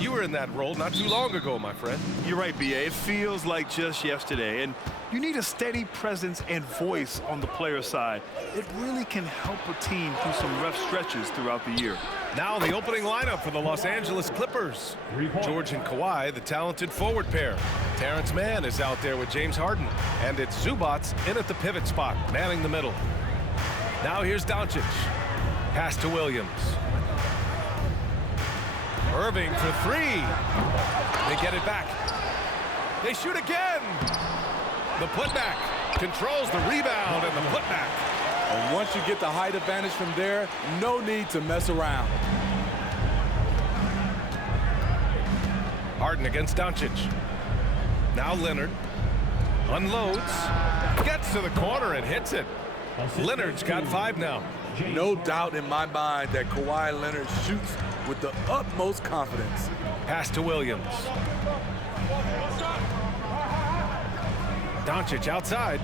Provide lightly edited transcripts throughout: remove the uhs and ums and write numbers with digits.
You were in that role not too long ago, my friend. You're right, B.A. It feels like just yesterday. And you need a steady presence and voice on the player side. It really can help a team through some rough stretches throughout the year. Now the opening lineup for the Los Angeles Clippers. George and Kawhi, the talented forward pair. Terrence Mann is out there with James Harden. And it's Zubats in at the pivot spot, manning the middle. Now here's Doncic. Pass to Williams. Irving for three. They get it back. They shoot again. The putback controls the rebound and the putback. And once you get the height advantage from there, no need to mess around. Harden against Doncic. Now Leonard unloads, gets to the corner and hits it. Leonard's got 5 now. No doubt in my mind that Kawhi Leonard shoots with the utmost confidence. Pass to Williams. Doncic outside.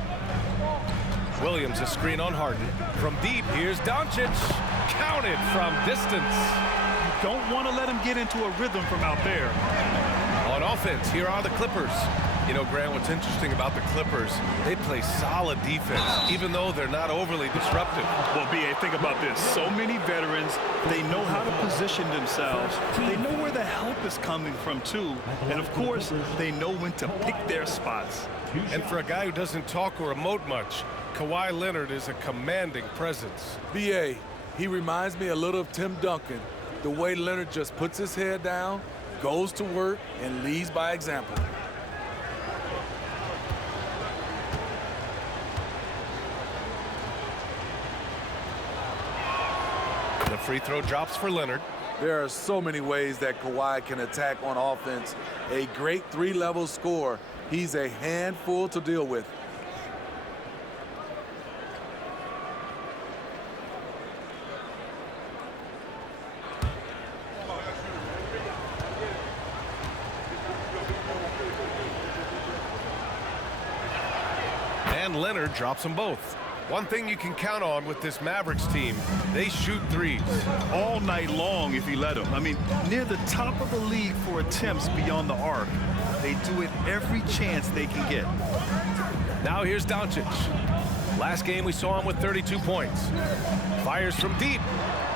Williams a screen on Harden. From deep, here's Doncic. Counted from distance. You don't want to let him get into a rhythm from out there. On offense, here are the Clippers. You know, Grant, what's interesting about the Clippers, they play solid defense, even though they're not overly disruptive. Well, B.A., think about this. So many veterans, they know how to position themselves. They know where the help is coming from, too. And, of course, they know when to pick their spots. And for a guy who doesn't talk or emote much, Kawhi Leonard is a commanding presence. B.A., he reminds me a little of Tim Duncan. The way Leonard just puts his head down, goes to work, and leads by example. The free throw drops for Leonard. There are so many ways that Kawhi can attack on offense. A great 3-level scorer. He's a handful to deal with. And Leonard drops them both. One thing you can count on with this Mavericks team, they shoot threes. All night long if you let them. I mean, near the top of the league for attempts beyond the arc. They do it every chance they can get. Now here's Doncic. Last game we saw him with 32 points. Fires from deep.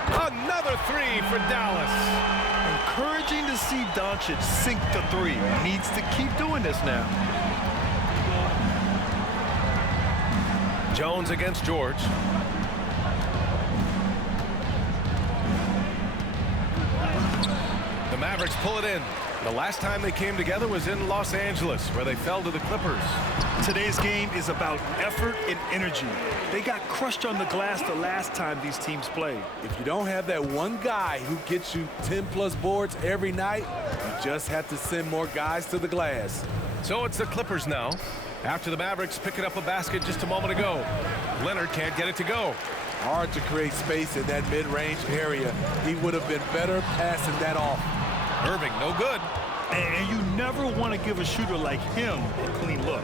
Another three for Dallas. Encouraging to see Doncic sink the three. Needs to keep doing this now. Jones against George. The Mavericks pull it in. The last time they came together was in Los Angeles, where they fell to the Clippers. Today's game is about effort and energy. They got crushed on the glass the last time these teams played. If you don't have that one guy who gets you 10-plus boards every night, you just have to send more guys to the glass. So it's the Clippers now. After the Mavericks picking up a basket just a moment ago. Leonard can't get it to go. Hard to create space in that mid-range area. He would have been better passing that off. Irving, no good. And you never want to give a shooter like him a clean look.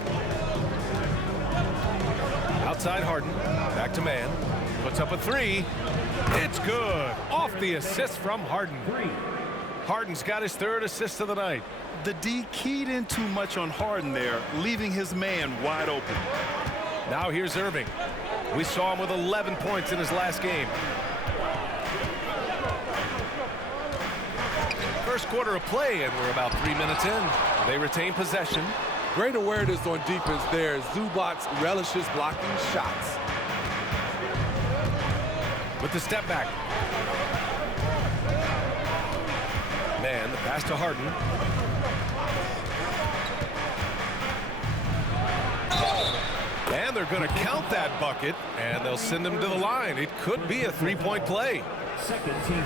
Outside Harden, back to Mann. Puts up a three. It's good. Off the assist from Harden. Harden's got his 3rd assist of the night. The D keyed in too much on Harden there, leaving his man wide open. Now here's Irving. We saw him with 11 points in his last game. First quarter of play, and we're about 3 minutes in. They retain possession. Great awareness on defense there. Zubats relishes blocking shots. With the step back. Man, the pass to Harden. And they're going to count that bucket, and they'll send him to the line. It could be a 3-point play.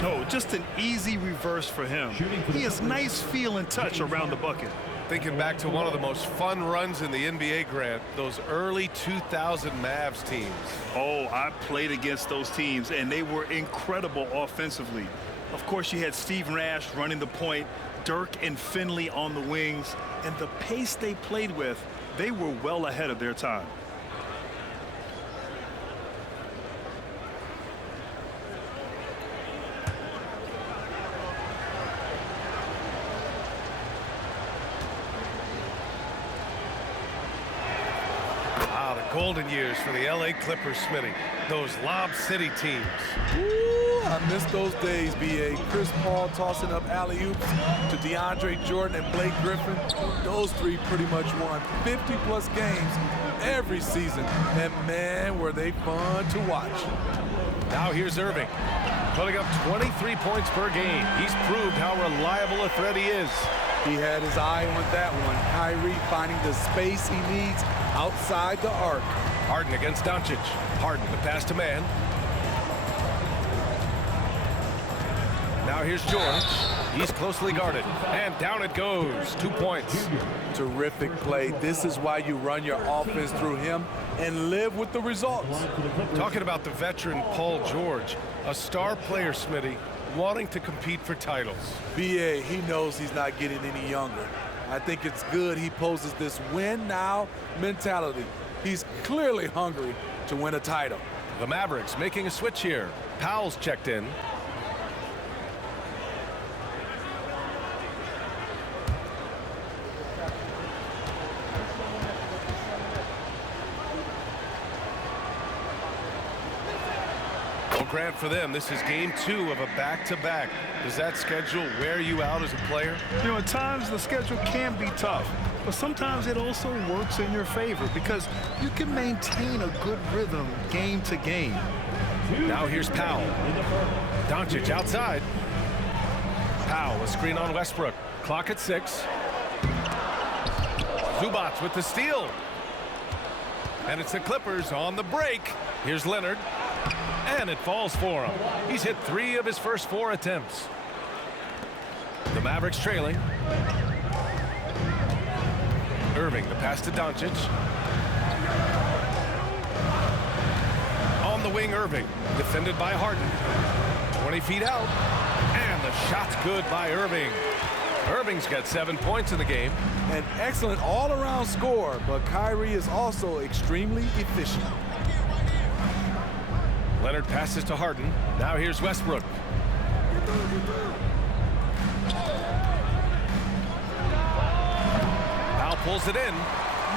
No, just an easy reverse for him. He has nice feel and touch around the bucket. Thinking back to one of the most fun runs in the NBA, Grant, those early 2000 Mavs teams. Oh, I played against those teams, and they were incredible offensively. Of course, you had Steve Nash running the point, Dirk and Finley on the wings, and the pace they played with, they were well ahead of their time. Golden years for the LA Clippers, Smitty. Those Lob City teams. Ooh, I miss those days, B.A. Chris Paul tossing up alley-oops to DeAndre Jordan and Blake Griffin. Those three pretty much won 50-plus games every season. And, man, were they fun to watch. Now here's Irving, putting up 23 points per game. He's proved how reliable a threat he is. He had his eye on that one. Kyrie finding the space he needs outside the arc. Harden against Doncic. Harden, the pass to man. Now here's George. He's closely guarded. And down it goes. 2 points. Terrific play. This is why you run your offense through him and live with the results. Talking about the veteran Paul George, a star player, Smitty, wanting to compete for titles. B.A., he knows he's not getting any younger. I think it's good he poses this win-now mentality. He's clearly hungry to win a title. The Mavericks making a switch here. Powell's checked in. Grant for them. This is game 2 of a back-to-back. Does that schedule wear you out as a player? You know, at times the schedule can be tough, but sometimes it also works in your favor because you can maintain a good rhythm game to game. Now here's Powell. Doncic outside. Powell, a screen on Westbrook. Clock at 6. Zubac with the steal. And it's the Clippers on the break. Here's Leonard. And it falls for him. He's hit 3 of his first 4 attempts. The Mavericks trailing. Irving, the pass to Doncic. On the wing, Irving. Defended by Harden. 20 feet out. And the shot's good by Irving. Irving's got 7 points in the game. An excellent all-around score, but Kyrie is also extremely efficient. Leonard passes to Harden. Now here's Westbrook. Powell pulls it in.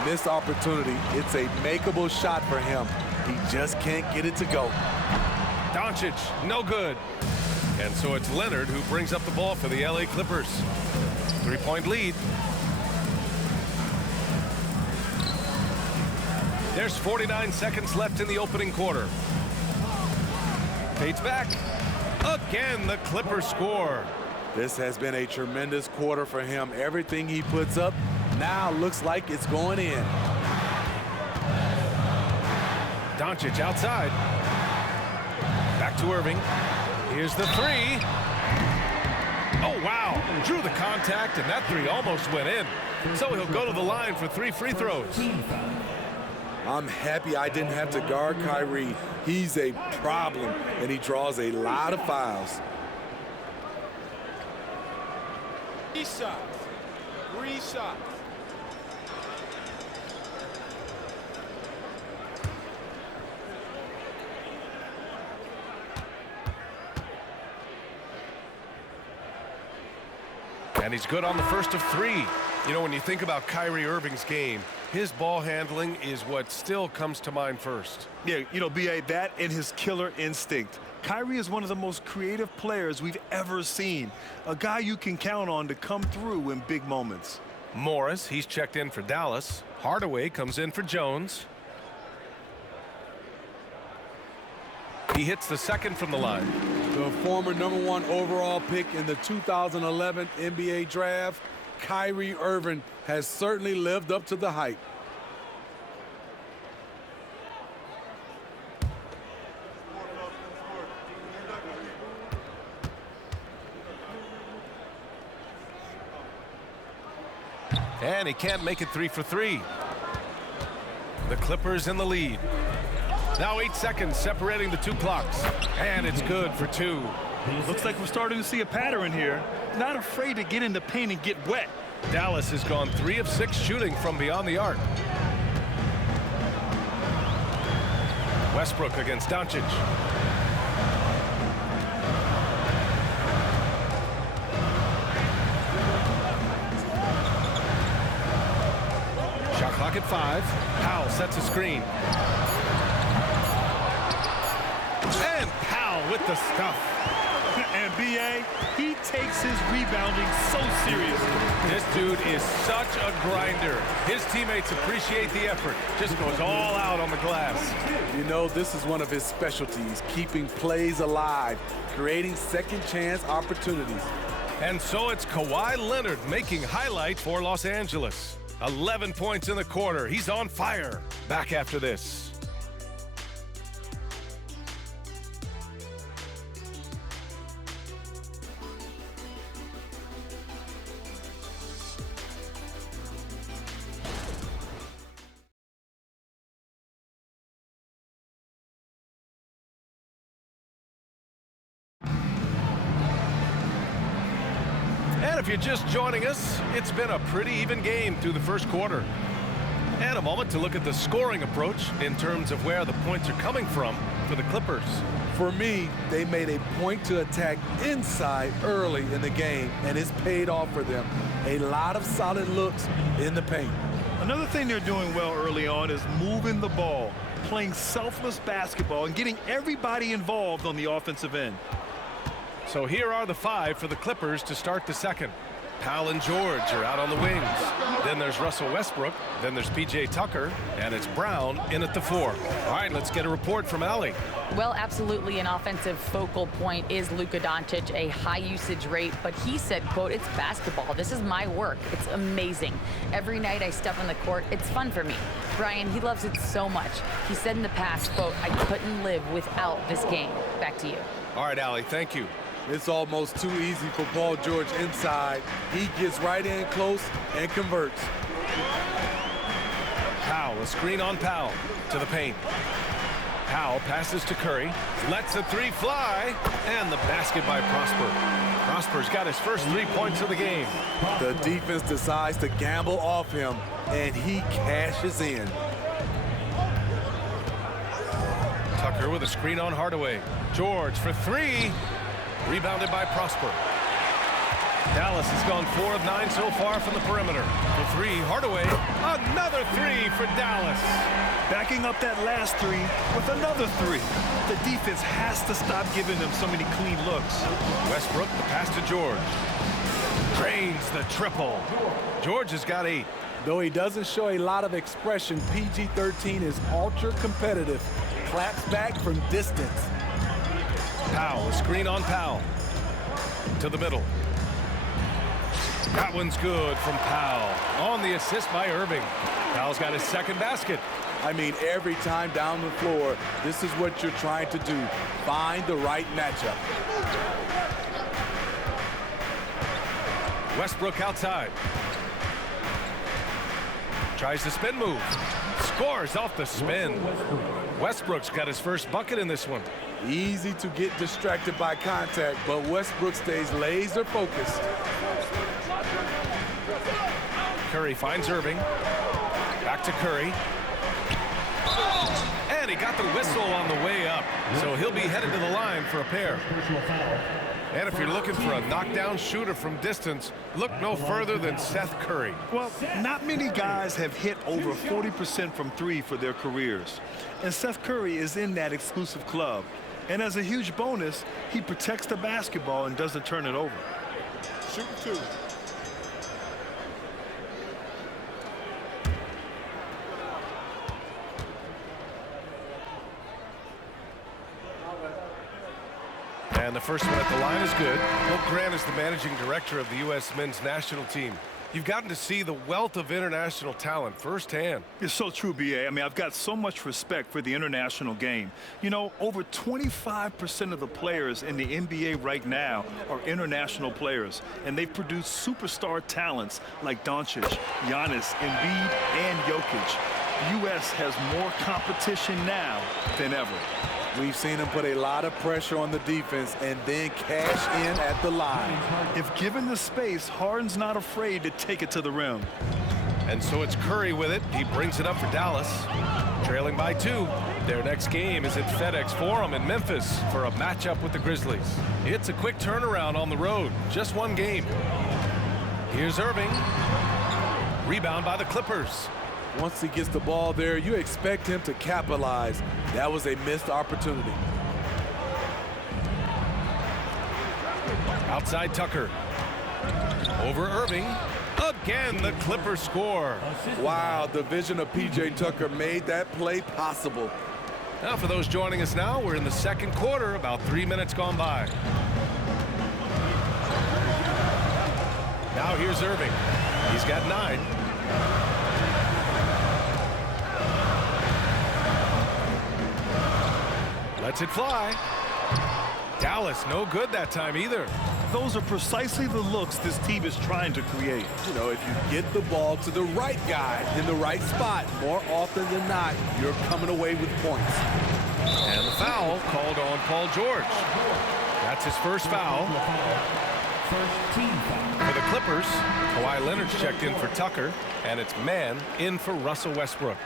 Missed opportunity. It's a makeable shot for him. He just can't get it to go. Doncic, no good. And so it's Leonard who brings up the ball for the LA Clippers. 3-point lead. There's 49 seconds left in the opening quarter. Fades back. Again, the Clippers score. This has been a tremendous quarter for him. Everything he puts up now looks like it's going in. Doncic outside. Back to Irving. Here's the 3. Oh, wow. Drew the contact, and that 3 almost went in. So he'll go to the line for 3 free throws. I'm happy I didn't have to guard Kyrie. He's a problem, and he draws a lot of fouls. 3 shots. 3 shots. And he's good on the first of 3. You know, when you think about Kyrie Irving's game, his ball handling is what still comes to mind first. Yeah, you know, B.A., that and his killer instinct. Kyrie is one of the most creative players we've ever seen. A guy you can count on to come through in big moments. Morris, he's checked in for Dallas. Hardaway comes in for Jones. He hits the second from the line. The former #1 overall pick in the 2011 NBA draft, Kyrie Irving has certainly lived up to the hype. And he can't make it 3 for 3. The Clippers in the lead. Now 8 seconds separating the 2 clocks. And it's good for 2. Looks like we're starting to see a pattern here. Not afraid to get in the paint and get wet. Dallas has gone 3 of 6 shooting from beyond the arc. Westbrook against Doncic. Shot clock clock at 5. Powell sets a screen. And Powell with the stuff. And B.A., he takes his rebounding so seriously. This dude is such a grinder. His teammates appreciate the effort. Just goes all out on the glass. You know, this is one of his specialties, keeping plays alive, creating second chance opportunities. And so it's Kawhi Leonard making highlight for Los Angeles. 11 points in the quarter. He's on fire. Back after this. And if you're just joining us, it's been a pretty even game through the first quarter. And a moment to look at the scoring approach in terms of where the points are coming from for the Clippers. For me, they made a point to attack inside early in the game, and it's paid off for them. A lot of solid looks in the paint. Another thing they're doing well early on is moving the ball, playing selfless basketball, and getting everybody involved on the offensive end. So here are the 5 for the Clippers to start the second. Powell and George are out on the wings. Then there's Russell Westbrook. Then there's P.J. Tucker. And it's Brown in at the 4. All right, let's get a report from Allie. Well, absolutely an offensive focal point is Luka Doncic, a high usage rate. But he said, quote, "It's basketball. This is my work. It's amazing. Every night I step on the court, it's fun for me." Brian, he loves it so much. He said in the past, quote, "I couldn't live without this game." Back to you. All right, Allie, thank you. It's almost too easy for Paul George inside. He gets right in close and converts. Powell, a screen on Powell to the paint. Powell passes to Curry, lets the 3 fly, and the basket by Prosper. Prosper's got his first 3 points of the game. The defense decides to gamble off him, and he cashes in. Tucker with a screen on Hardaway. George for 3. Rebounded by Prosper. Dallas has gone 4 of 9 so far from the perimeter. For 3, Hardaway. Another 3 for Dallas. Backing up that last 3 with another 3. The defense has to stop giving them so many clean looks. Westbrook, the pass to George. Drains the triple. George has got 8. Though he doesn't show a lot of expression, PG-13 is ultra competitive. Claps back from distance. Powell, a screen on Powell. To the middle. That one's good from Powell. On the assist by Irving. Powell's got his second basket. I mean, every time down the floor, this is what you're trying to do. Find the right matchup. Westbrook outside. Tries the spin move. Scores off the spin. Westbrook's got his first bucket in this one. Easy to get distracted by contact, but Westbrook stays laser focused. Curry finds Irving. Back to Curry. And he got the whistle on the way up. So he'll be headed to the line for a pair. And if you're looking for a knockdown shooter from distance, look no further than Seth Curry. Well, not many guys have hit over 40% from 3 for their careers. And Seth Curry is in that exclusive club. And as a huge bonus, he protects the basketball and doesn't turn it over. Shoot 2. And the first one at the line is good. Bill Grant is the managing director of the U.S. men's national team. You've gotten to see the wealth of international talent firsthand. It's so true, B.A. I mean, I've got so much respect for the international game. You know, over 25% of the players in the NBA right now are international players, and they've produced superstar talents like Doncic, Giannis, Embiid, and Jokic. The U.S. has more competition now than ever. We've seen him put a lot of pressure on the defense and then cash in at the line. If given the space, Harden's not afraid to take it to the rim. And so it's Curry with it. He brings it up for Dallas. Trailing by 2. Their next game is at FedEx Forum in Memphis for a matchup with the Grizzlies. It's a quick turnaround on the road. Just one game. Here's Irving. Rebound by the Clippers. Once he gets the ball there, you expect him to capitalize. That was a missed opportunity. Outside Tucker. Over Irving. Again, the Clippers score. Wow, the vision of P.J. Tucker made that play possible. Now, for those joining us now, we're in the second quarter, about 3 minutes gone by. Now here's Irving. He's got 9. Lets it fly. Dallas, no good that time either. Those are precisely the looks this team is trying to create. You know, if you get the ball to the right guy in the right spot, more often than not, you're coming away with points. And the foul called on Paul George. That's his first foul. First team foul. For the Clippers, Kawhi Leonard's checked in for Tucker, and it's man in for Russell Westbrook.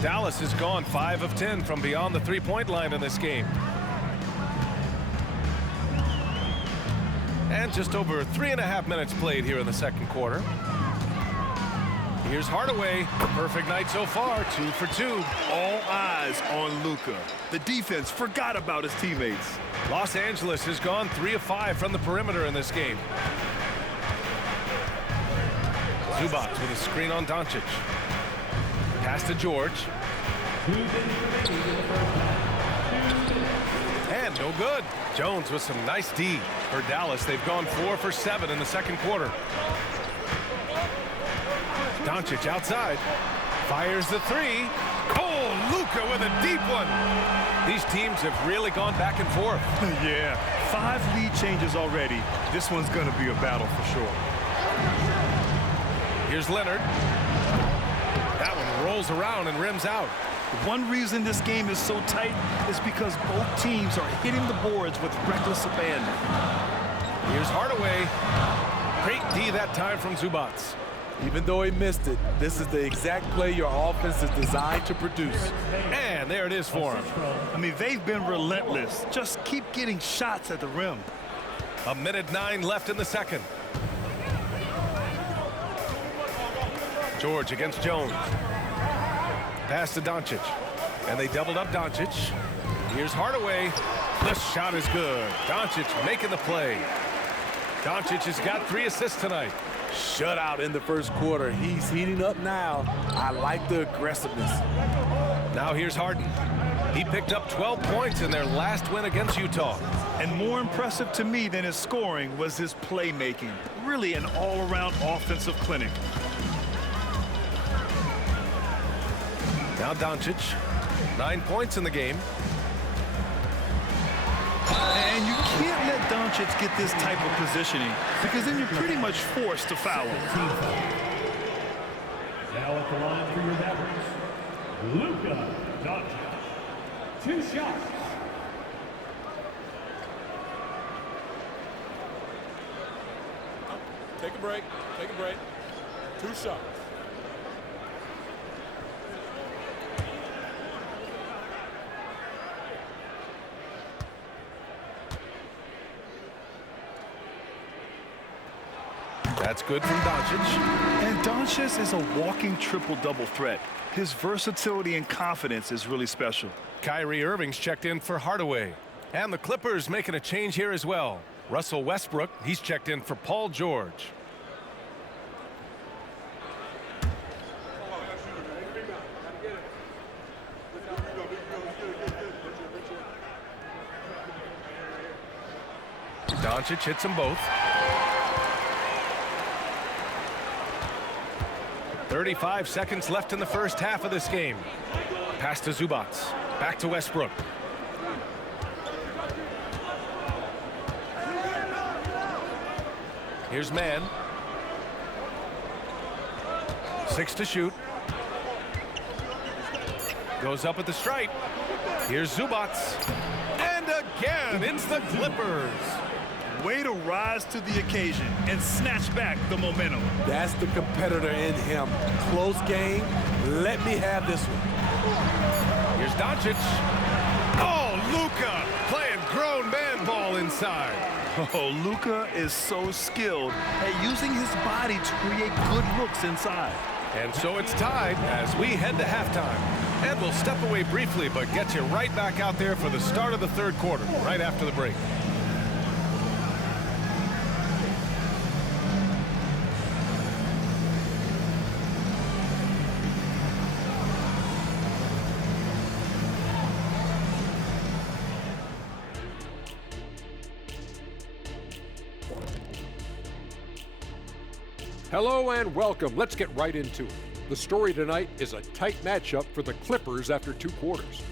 Dallas has gone 5 of 10 from beyond the three-point line in this game. And just over 3.5 minutes played here in the second quarter. Here's Hardaway. Perfect night so far, 2 for 2. All eyes on Luka. The defense forgot about his teammates. Los Angeles has gone 3 of 5 from the perimeter in this game. Zubac with a screen on Doncic. Pass to George. And no good. Jones with some nice D for Dallas. They've gone 4 for 7 in the second quarter. Doncic outside. Fires the 3. Oh, Luka with a deep one. These teams have really gone back and forth. Yeah, 5 lead changes already. This one's going to be a battle for sure. Here's Leonard. That one rolls around and rims out. One reason this game is so tight is because both teams are hitting the boards with reckless abandon. Here's Hardaway. Great D that time from Zubac. Even though he missed it, this is the exact play your offense is designed to produce. And there it is for him. I mean, they've been relentless. Just keep getting shots at the rim. 1:09 left in the second. George against Jones. Pass to Doncic. And they doubled up Doncic. Here's Hardaway. The shot is good. Doncic making the play. Doncic has got 3 assists tonight. Shutout in the first quarter. He's heating up now. I like the aggressiveness. Now here's Harden. He picked up 12 points in their last win against Utah. And more impressive to me than his scoring was his playmaking. Really an all-around offensive clinic. Now Doncic, 9 points in the game. And you can't let Doncic get this type of positioning because then you're pretty much forced to foul him. Now at the line for your Mavericks, Luka Doncic. 2 shots. Take a break. Take a break. 2 shots. That's good from Doncic. And Doncic is a walking triple-double threat. His versatility and confidence is really special. Kyrie Irving's checked in for Hardaway. And the Clippers making a change here as well. Russell Westbrook, he's checked in for Paul George. Doncic hits them both. 35 seconds left in the first half of this game. Pass to Zubac. Back to Westbrook. Here's Mann. 6 to shoot. Goes up at the stripe. Here's Zubac. And again, it's the Clippers. Way to rise to the occasion and snatch back the momentum. That's the competitor in him. Close game. Let me have this one. Here's Doncic. Oh, Luka playing grown man ball inside. Oh, Luka is so skilled at using his body to create good looks inside. And so it's tied as we head to halftime. And we'll step away briefly, but get you right back out there for the start of the third quarter, right after the break. Hello and welcome. Let's get right into it. The story tonight is a tight matchup for the Clippers after 2 quarters.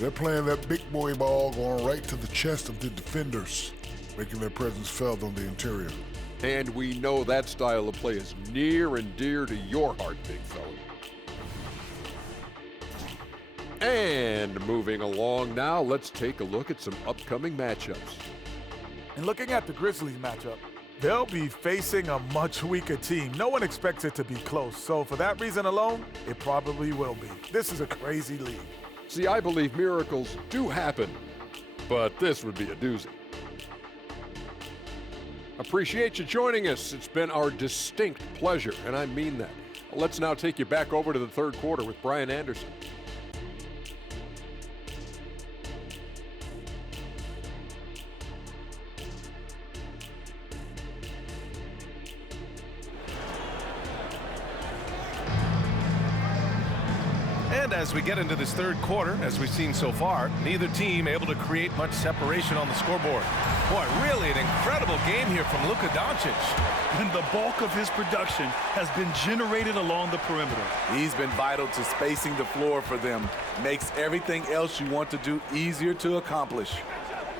They're playing that big boy ball going right to the chest of the defenders, making their presence felt on the interior. And we know that style of play is near and dear to your heart, big fella. And moving along now, let's take a look at some upcoming matchups. And looking at the Grizzlies matchup, they'll be facing a much weaker team. No one expects it to be close, so for that reason alone, it probably will be. This is a crazy league. See, I believe miracles do happen, but this would be a doozy. Appreciate you joining us. It's been our distinct pleasure, and I mean that. Let's now take you back over to the third quarter with Brian Anderson. And as we get into this third quarter, as we've seen so far, neither team able to create much separation on the scoreboard. Boy, really an incredible game here from Luka Doncic. And the bulk of his production has been generated along the perimeter. He's been vital to spacing the floor for them. Makes everything else you want to do easier to accomplish.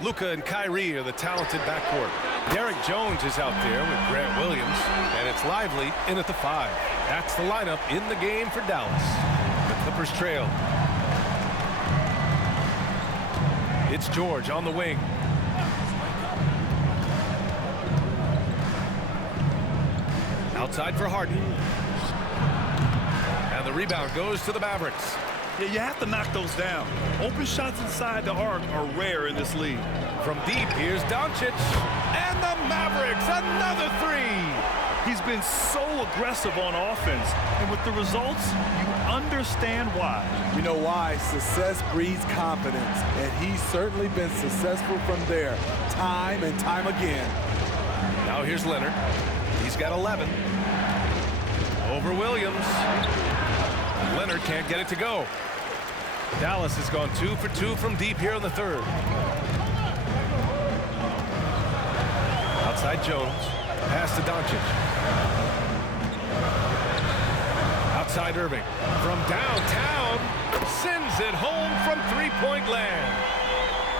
Luka and Kyrie are the talented backcourt. Derek Jones is out there with Grant Williams, and it's Lively in at the 5. That's the lineup in the game for Dallas. The Clippers trail. It's George on the wing. Outside for Harden. And the rebound goes to the Mavericks. Yeah, you have to knock those down. Open shots inside the arc are rare in this league. From deep, here's Doncic. And the Mavericks, another 3. He's been so aggressive on offense, and with the results, you understand why. You know why? Success breeds confidence, and he's certainly been successful from there, time and time again. Now here's Leonard. He's got 11. Over Williams. Leonard can't get it to go. Dallas has gone 2 for 2 from deep here in the third. Outside Jones. Pass to Doncic. Outside Irving. From downtown. Sends it home from three-point land.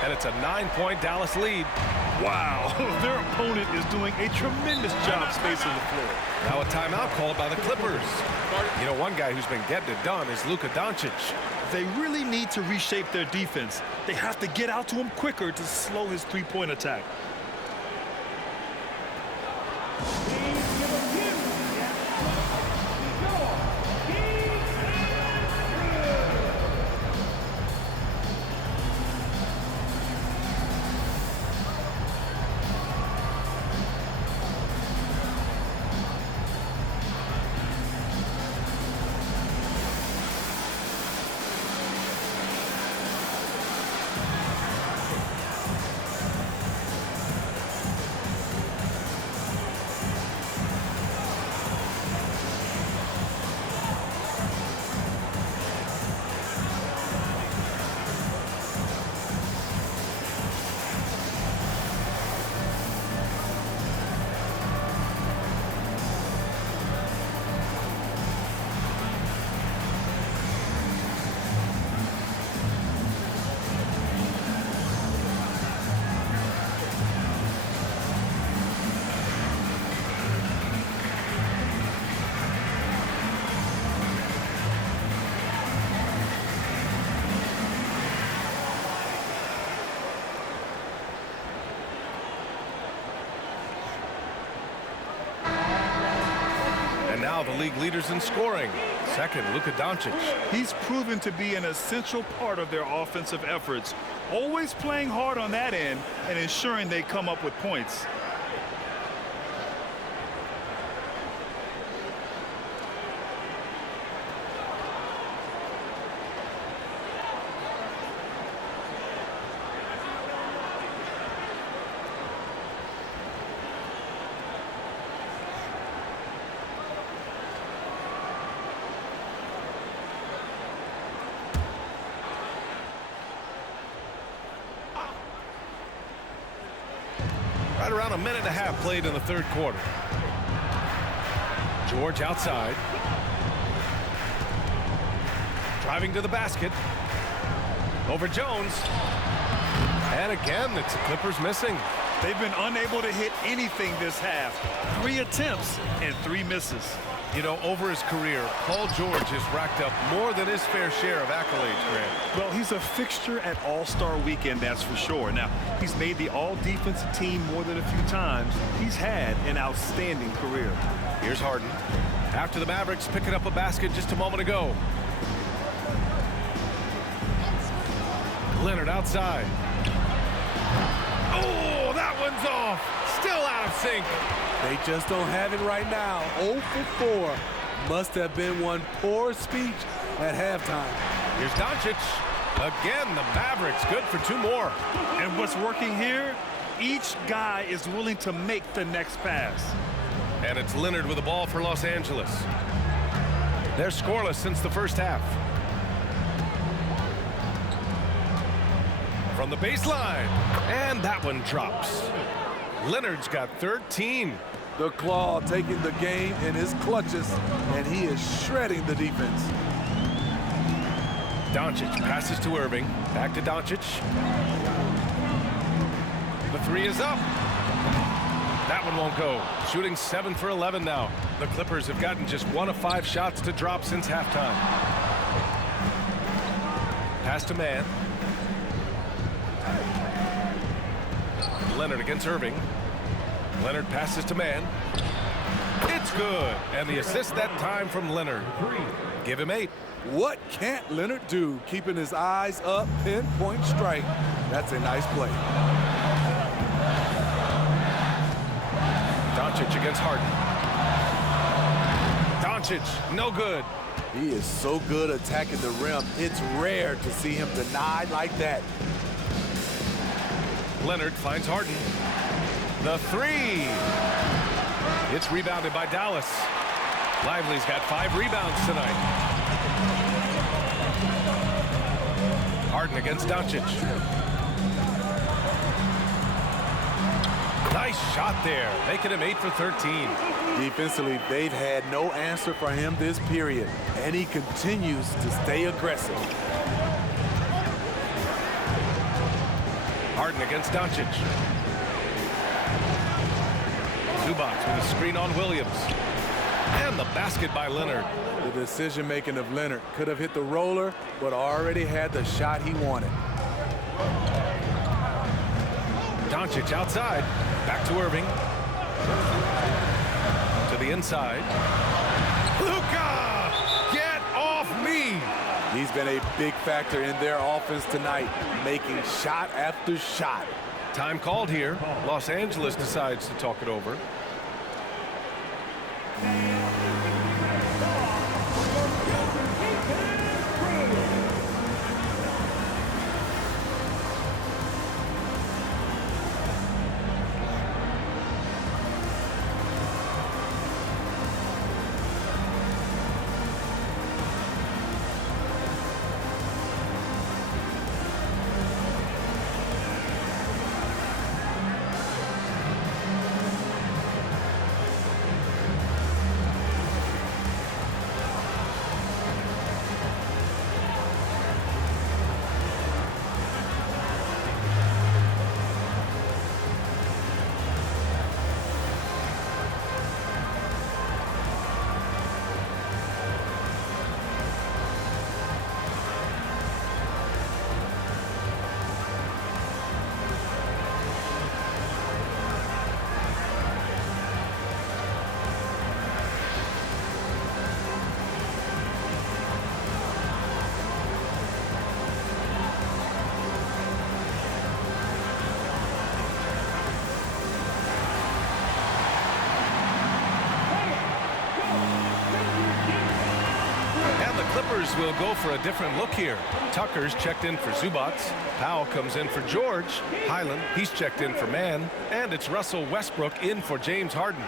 And it's a 9-point Dallas lead. Wow, their opponent is doing a tremendous job spacing the floor. Now a timeout called by the Clippers. You know, one guy who's been getting it done is Luka Doncic. They really need to reshape their defense. They have to get out to him quicker to slow his three-point attack. And now the league leaders in scoring. second, Luka Doncic. He's proven to be an essential part of their offensive efforts, always playing hard on that end and ensuring they come up with points. Right around a minute and a half played in the third quarter. George outside. Driving to the basket. Over Jones. And again, it's the Clippers missing. They've been unable to hit anything this half. 3 attempts and 3 misses. You know, over his career, Paul George has racked up more than his fair share of accolades, Grant. Well, he's a fixture at All-Star Weekend, that's for sure. Now, he's made the All-Defensive team more than a few times. He's had an outstanding career. Here's Harden. After the Mavericks picking up a basket just a moment ago. Leonard outside. Oh, that one's off. Still out of sync. They just don't have it right now. 0 for 4. Must have been one poor speech at halftime. Here's Doncic. Again, the Mavericks good for 2 more. And what's working here, each guy is willing to make the next pass. And it's Leonard with the ball for Los Angeles. They're scoreless since the first half. From the baseline. And that one drops. Leonard's got 13. The Claw taking the game in his clutches, and he is shredding the defense. Doncic passes to Irving. Back to Doncic. The 3 is up. That one won't go. Shooting 7 for 11 now. The Clippers have gotten just 1 of 5 shots to drop since halftime. Pass to Man. Leonard against Irving. Leonard passes to Man. It's good. And the assist that time from Leonard. Give him 8. What can't Leonard do? Keeping his eyes up, pinpoint strike. That's a nice play. Doncic against Harden. Doncic, no good. He is so good attacking the rim. It's rare to see him denied like that. Leonard finds Harden. The 3. It's rebounded by Dallas. Lively's got 5 rebounds tonight. Harden against Doncic. Nice shot there, making him 8 for 13. Defensively, they've had no answer for him this period, and he continues to stay aggressive. Harden against Doncic. Zubac with a screen on Williams. And the basket by Leonard. The decision-making of Leonard could have hit the roller, but already had the shot he wanted. Doncic outside. Back to Irving. To the inside. Luka! Get off me! He's been a big factor in their offense tonight, making shot after shot. Time called here. Los Angeles decides to talk it over. Clippers will go for a different look here. Tucker's checked in for Zubats. Powell comes in for George. Highland, he's checked in for Mann. And it's Russell Westbrook in for James Harden.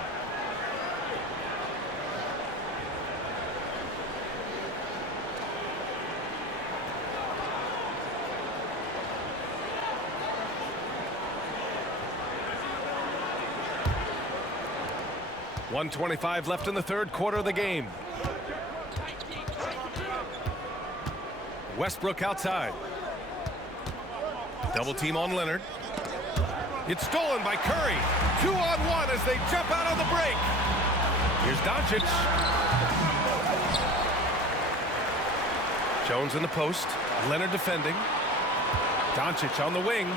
.125 left in the third quarter of the game. Westbrook outside. Double team on Leonard. It's stolen by Curry. 2-on-1 as they jump out on the break. Here's Doncic. Jones in the post. Leonard defending. Doncic on the wing.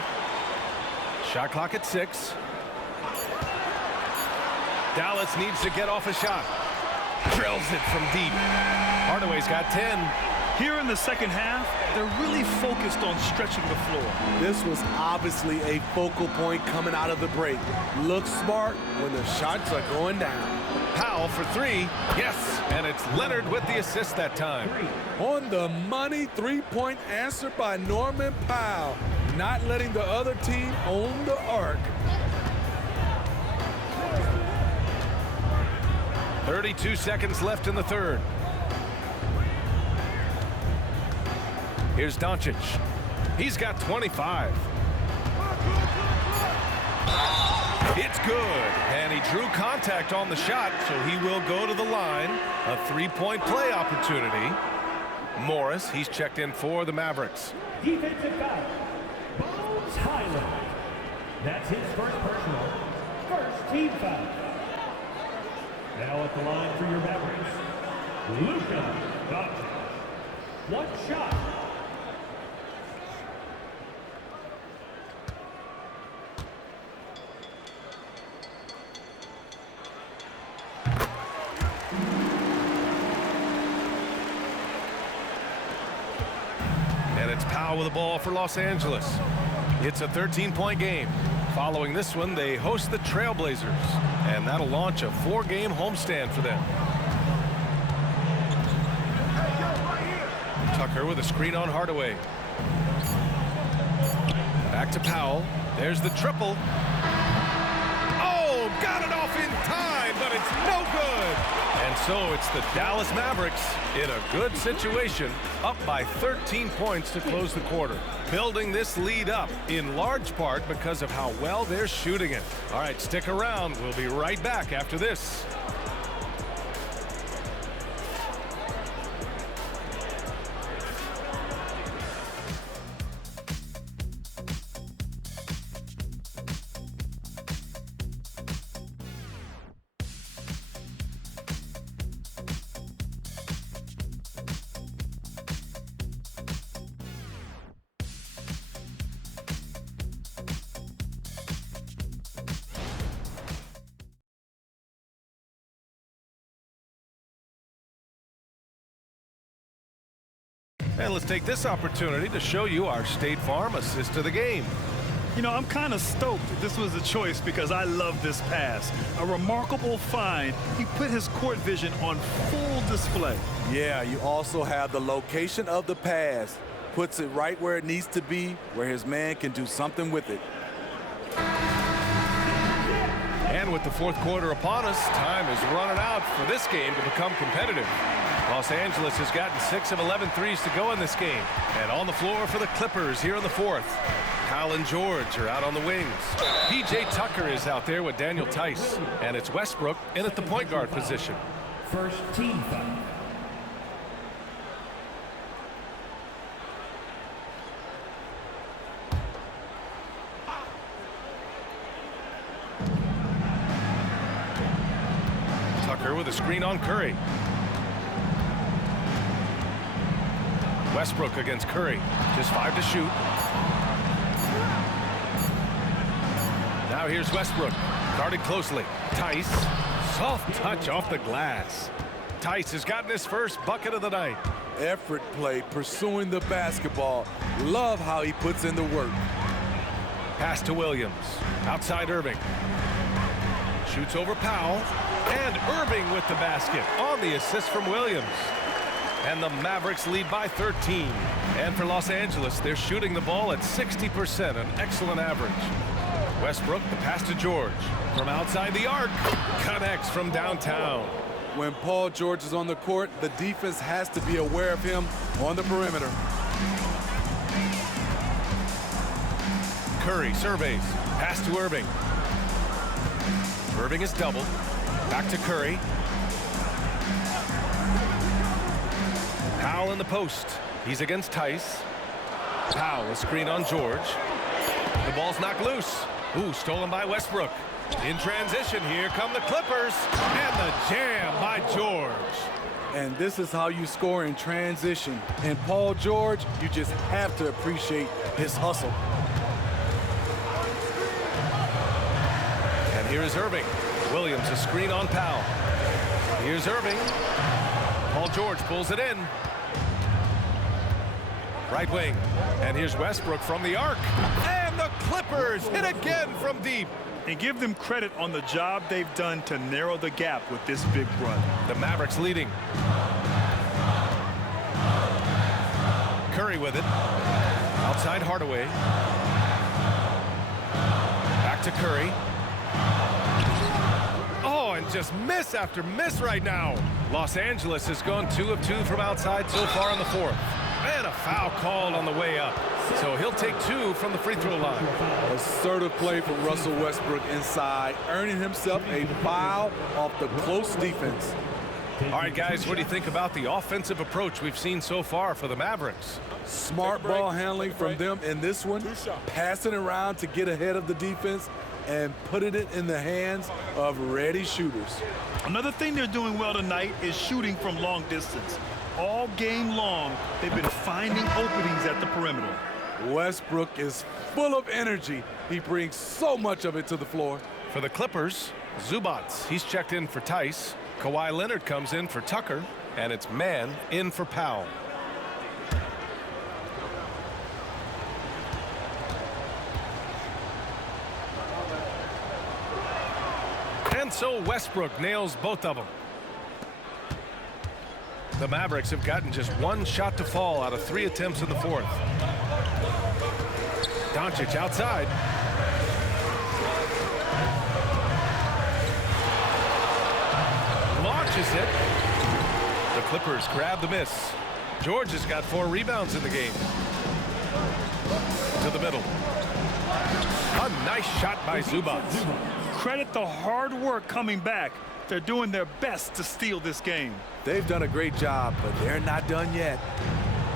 Shot clock at 6. Dallas needs to get off a shot. Drills it from deep. Hardaway's got 10. Here in the second half, they're really focused on stretching the floor. This was obviously a focal point coming out of the break. Look smart when the shots are going down. Powell for 3. Yes, and it's Leonard with the assist that time. On the money three-point answer by Norman Powell. Not letting the other team own the arc. 32 seconds left in the third. Here's Doncic. He's got 25. It's good. And he drew contact on the shot, so he will go to the line. A three-point play opportunity. Morris, he's checked in for the Mavericks. Defensive foul. Bones Highland. That's his first personal. First team foul. Now at the line for your Mavericks, Luka Doncic. One shot. And it's Powell with the ball for Los Angeles. It's a 13-point game. Following this one, they host the Trailblazers, and that'll launch a 4-game homestand for them. Tucker with a screen on Hardaway. Back to Powell. There's the triple. Oh, got it off in time, but it's no good. And so it's the Dallas Mavericks in a good situation, up by 13 points to close the quarter. Building this lead up in large part because of how well they're shooting it. All right, stick around. We'll be right back after this. And let's take this opportunity to show you our State Farm assist of the game. You know, I'm kind of stoked this was a choice because I love this pass. A remarkable find. He put his court vision on full display. Yeah, you also have the location of the pass. Puts it right where it needs to be, where his man can do something with it. And with the fourth quarter upon us, time is running out for this game to become competitive. Los Angeles has gotten 6 of 11 threes to go in this game. And on the floor for the Clippers here in the fourth. Kyle and George are out on the wings. P.J. Tucker is out there with Daniel Tice. And it's Westbrook in at the point guard position. First team foul. Tucker with a screen on Curry. Westbrook against Curry. Just 5 to shoot. Now here's Westbrook. Guarded closely. Tice. Soft touch off the glass. Tice has gotten his first bucket of the night. Effort play, pursuing the basketball. Love how he puts in the work. Pass to Williams. Outside Irving. Shoots over Powell. And Irving with the basket on the assist from Williams. and the Mavericks lead by 13. And for Los Angeles, they're shooting the ball at 60%, an excellent average. Westbrook, the pass to George. From outside the arc, connects from downtown. When Paul George is on the court, the defense has to be aware of him on the perimeter. Curry surveys, pass to Irving. Irving is doubled. Back to Curry. Powell in the post. He's against Tice. Powell, a screen on George. The ball's knocked loose. Ooh, stolen by Westbrook. In transition, here come the Clippers. And the jam by George. And this is how you score in transition. And Paul George, you just have to appreciate his hustle. And here is Irving. Williams, a screen on Powell. Here's Irving. Paul George pulls it in. Right wing. And here's Westbrook from the arc. And the Clippers hit again from deep. And give them credit on the job they've done to narrow the gap with this big run. The Mavericks leading. Curry with it. Outside Hardaway. Back to Curry. Oh, and just miss after miss right now. Los Angeles has gone 2 of 2 from outside so far in the fourth. And a foul called on the way up. So he'll take 2 from the free throw line. Assertive play from Russell Westbrook inside, earning himself a foul off the close defense. All right, guys, what do you think about the offensive approach we've seen so far for the Mavericks? Smart ball handling from them in this one, passing around to get ahead of the defense and putting it in the hands of ready shooters. Another thing they're doing well tonight is shooting from long distance. All game long, they've been finding openings at the perimeter. Westbrook is full of energy. He brings so much of it to the floor. For the Clippers, Zubac, he's checked in for Tice. Kawhi Leonard comes in for Tucker, and it's man in for Powell. And so Westbrook nails both of them. The Mavericks have gotten just 1 shot to fall out of 3 attempts in the fourth. Doncic outside. Launches it. The Clippers grab the miss. George has got 4 rebounds in the game. To the middle. A nice shot by Zubac. Credit the hard work coming back. They're doing their best to steal this game. They've done a great job, but they're not done yet.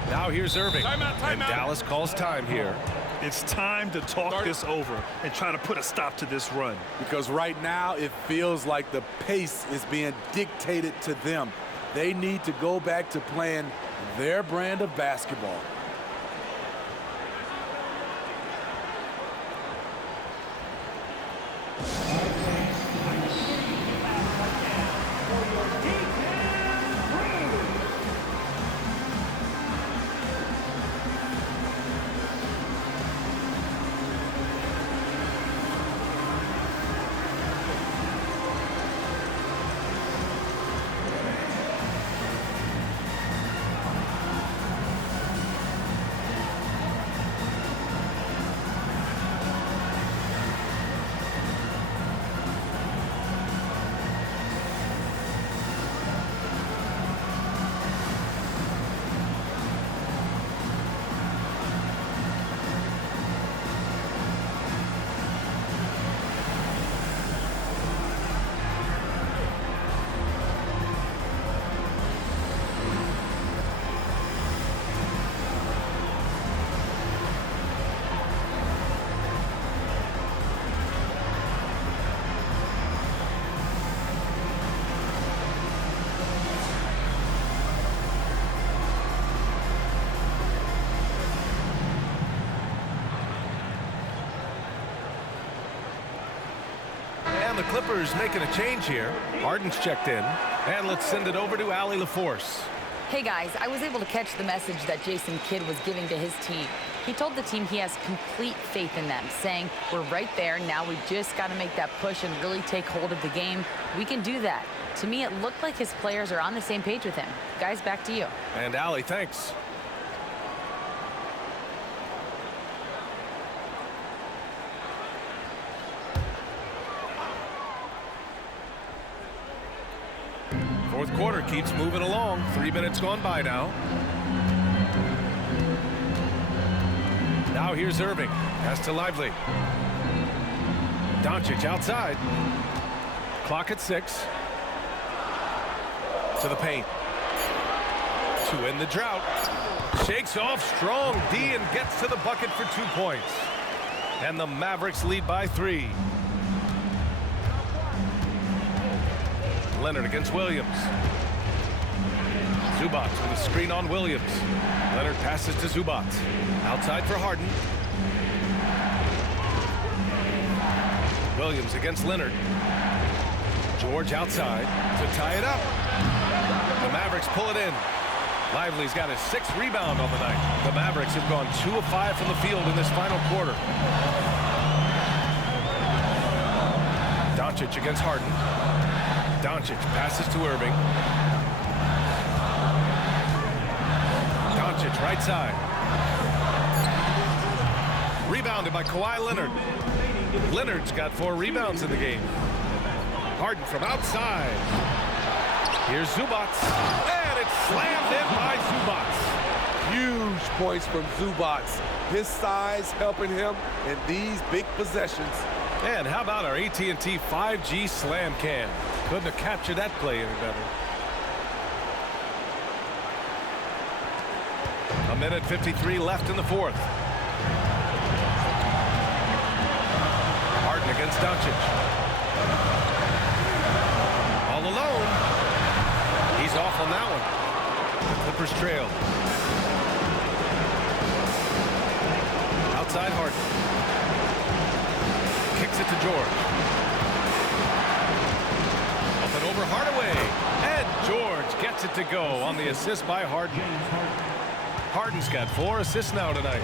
Now here's Irving. And Dallas calls time here. It's time to talk this over and try to put a stop to this run. Because right now it feels like the pace is being dictated to them. They need to go back to playing their brand of basketball. The Clippers making a change here. Harden's checked in. And let's send it over to Allie LaForce. Hey guys, I was able to catch the message that Jason Kidd was giving to his team. He told the team he has complete faith in them, saying, we're right there. Now we just got to make that push and really take hold of the game. We can do that. To me, it looked like his players are on the same page with him. Guys, back to you. And Allie, thanks. Fourth quarter keeps moving along. 3 minutes gone by now. Now here's Irving. Pass to Lively. Doncic outside. Clock at 6. To the paint. To end the drought. Shakes off strong D and gets to the bucket for 2 points. And the Mavericks lead by 3. Leonard against Williams. Zubac with a screen on Williams. Leonard passes to Zubac. Outside for Harden. Williams against Leonard. George outside to tie it up. The Mavericks pull it in. Lively's got his 6th rebound on the night. The Mavericks have gone 2 of 5 from the field in this final quarter. Doncic against Harden. Doncic passes to Irving. Doncic right side. Rebounded by Kawhi Leonard. Leonard's got 4 rebounds in the game. Harden from outside. Here's Zubac. And it's slammed in by Zubac. Huge points from Zubac. His size helping him in these big possessions. And how about our AT&T 5G slam cam? Couldn't have captured that play any better. 1:53 left in the fourth. Harden against Doncic. All alone. He's off on that one. The Clippers trail. Outside Harden. Kicks it to George. Up and over Hardaway. And George gets it to go on the assist by Harden. Harden's got 4 assists now tonight.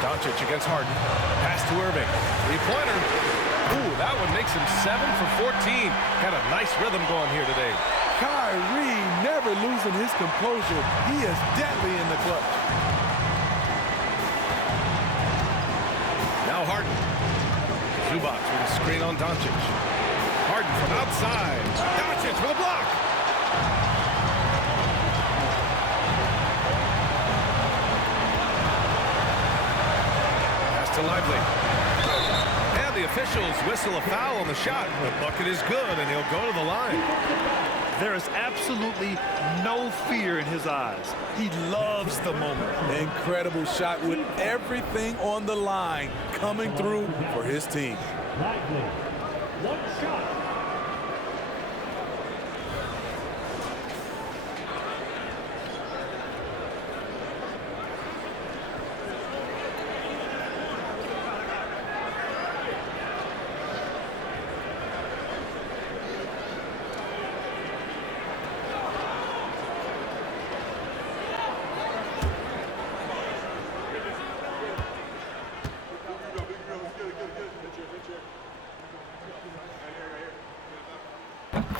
Doncic against Harden. Pass to Irving. 3-pointer. Ooh, that one makes him 7 for 14. Got a nice rhythm going here today. Kyrie never losing his composure. He is deadly in the clutch. Now Harden. Zubac with a screen on Doncic. Harden from outside. Doncic with a block. Pass to Lively. And the officials whistle a foul on the shot. The bucket is good, and he'll go to the line. There is absolutely no fear in his eyes. He loves the moment. Incredible shot with everything on the line coming through for his team. Lively. 1 shot.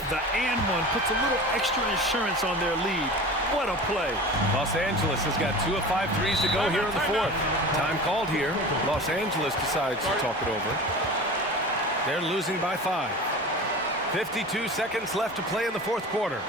The and one puts a little extra insurance on their lead. What a play. Los Angeles has got 2 of 5 threes to go here in the fourth. Time called here. Los Angeles decides to talk it over. They're losing by 5. 52 seconds left to play in the fourth quarter.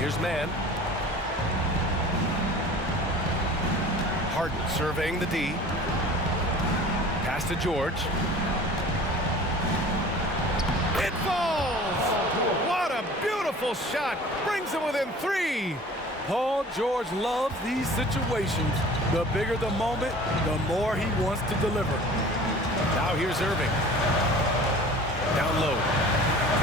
Here's man. Harden surveying the D. Pass to George. It falls! What a beautiful shot! Brings him within 3. Paul George loves these situations. The bigger the moment, the more he wants to deliver. Now here's Irving. Down low.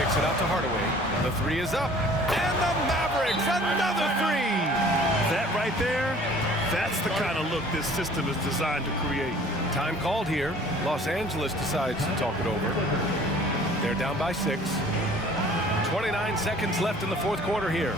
Kicks it out to Hardaway. The 3 is up. And the Mavericks, another 3! That right there, that's the kind of look this system is designed to create. Time called here. Los Angeles decides to talk it over. They're down by 6. 29 seconds left in the fourth quarter here.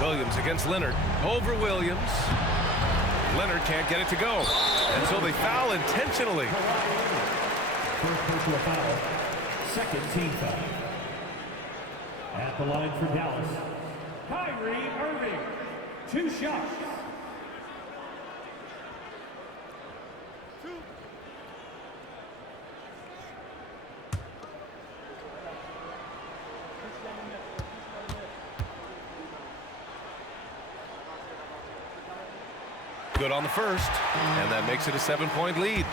Williams against Leonard. Over Williams. Leonard can't get it to go. And so they foul intentionally. First personal foul. Second team foul. At the line for Dallas, Kyrie Irving. 2 shots. Good on the first, and that makes it a 7-point lead.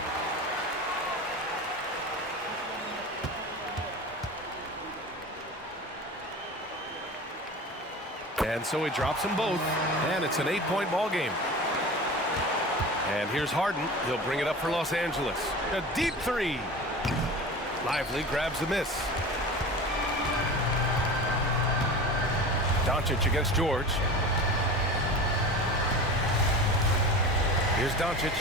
And so he drops them both, and it's an 8-point ball game. And here's Harden. He'll bring it up for Los Angeles. A deep 3. Lively grabs the miss. Doncic against George. Here's Doncic.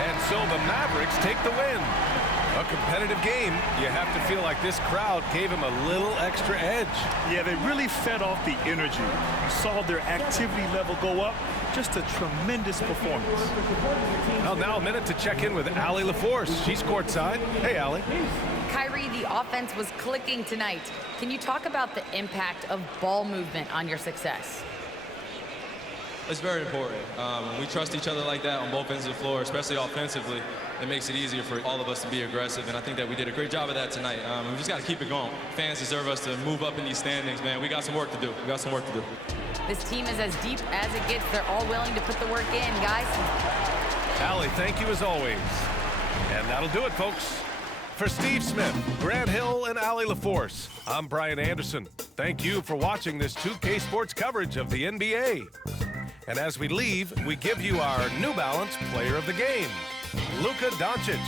And so the Mavericks take the win. A competitive game. You have to feel like this crowd gave him a little extra edge. Yeah, they really fed off the energy. You saw their activity level go up. Just a tremendous performance. Well, now a minute to check in with Allie LaForce. She's courtside. Hey, Allie. Kyrie, the offense was clicking tonight. Can you talk about the impact of ball movement on your success? It's very important. When we trust each other like that on both ends of the floor, especially offensively, it makes it easier for all of us to be aggressive, and I think that we did a great job of that tonight. We just got to keep it going. Fans deserve us to move up in these standings, man. We got some work to do. We got some work to do. This team is as deep as it gets. They're all willing to put the work in, guys. Allie, thank you as always. And that'll do it, folks. For Steve Smith, Grant Hill, and Allie LaForce, I'm Brian Anderson. Thank you for watching this 2K Sports coverage of the NBA. And as we leave, we give you our New Balance Player of the Game, Luka Doncic.